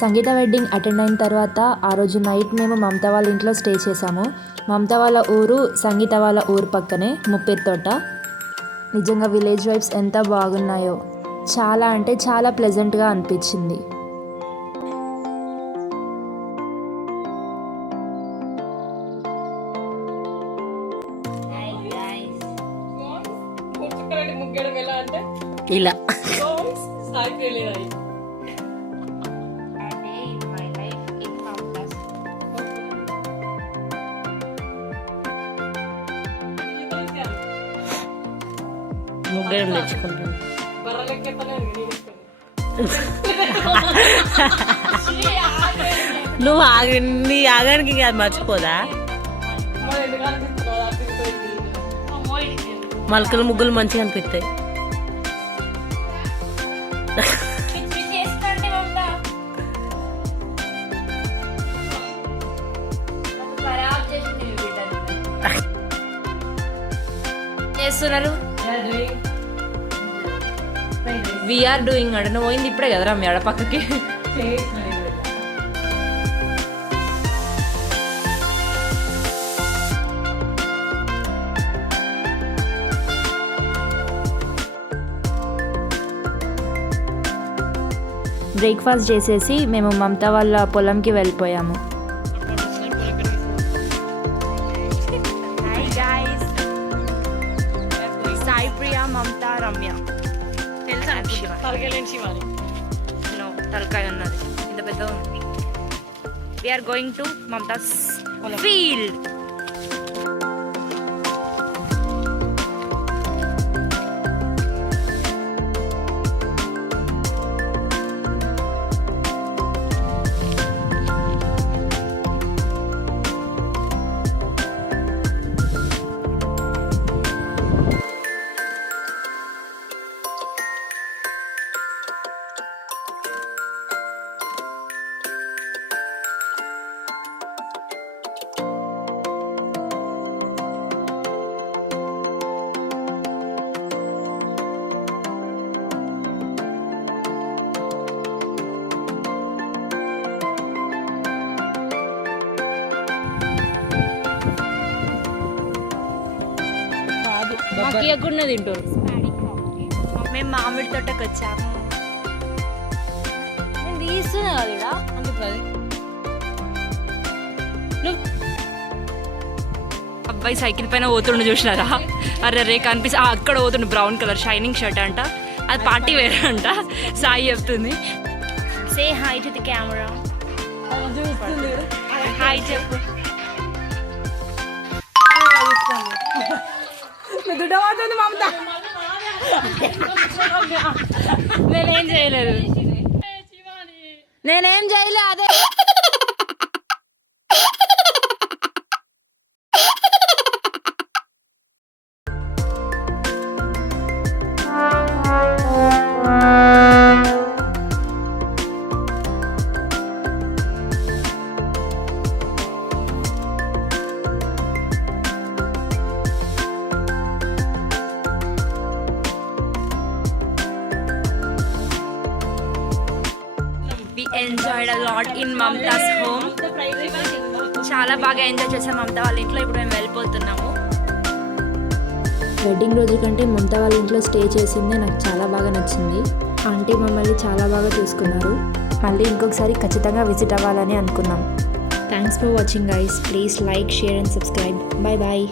సంగీత wedding attend అయిన తర్వాత ఆ రోజు నైట్ మేము మమత వాళ్ళ ఇంట్లో స్టే చేసాము. మమత వాళ్ళ ఊరు సంగీత వాళ్ళ ఊరు పక్కనే ముప్పిరితోట. నిజంగా విలేజ్ వైబ్స్ ఎంత బాగున్నాయో, చాలా అంటే చాలా ప్లెజెంట్గా అనిపించింది. ఇలా ముగ్గడం నేర్చుకుంటాను. నువ్వు నీ ఆగానికి అది మర్చిపోదా? మలకలు ముగ్గులు మంచిగా అనిపిస్తాయి. చేస్తున్నారు వీఆర్ డూయింగ్ అంటే నువ్వు పోయింది ఇప్పుడే కదరా మీ ఆడ పక్కకి. బ్రేక్ఫాస్ట్ చేసేసి మేము మమత వాళ్ళ పొలంకి వెళ్ళిపోయాము. సాయి ప్రియ, మమత, రమ్య తలకాయ ఉన్నది ఇంత పెద్ద ఉంది. We're going to Mamata's field. మాకు తింటారు. మేము మామిడి తోటకు వచ్చాము. నేను తీస్తున్నా కదా అబ్బాయి సైకిల్ పైన పోతుండు చూసినారా? అరే రే కనిపిస్తా అక్కడ పోతుండు. బ్రౌన్ కలర్ షైనింగ్ షర్ట్ అంట, అది పార్టీ వేర్ అంట. సాయి చెప్తుంది. Say hi to the camera. Hi చెప్పు. నేనేం చేయలేదు. అదే enjoyed a lot in Mamata's home. చాలా బాగా ఎంజాయ్ చేసాం మమత వాళ్ళ ఇంట్లో. ఇప్పుడు మేము వెళ్ళిపోతున్నాము. వెడ్డింగ్ రోజు కంటే మమత వాళ్ళ ఇంట్లో స్టే చేసిందే నాకు చాలా బాగా నచ్చింది. ఆంటీ మమ్మల్ని చాలా బాగా చూసుకున్నారు. మళ్ళీ ఇంకొకసారి ఖచ్చితంగా విజిట్ అవ్వాలని అనుకున్నాం. Thanks for watching guys. Please like, share and subscribe. Bye bye.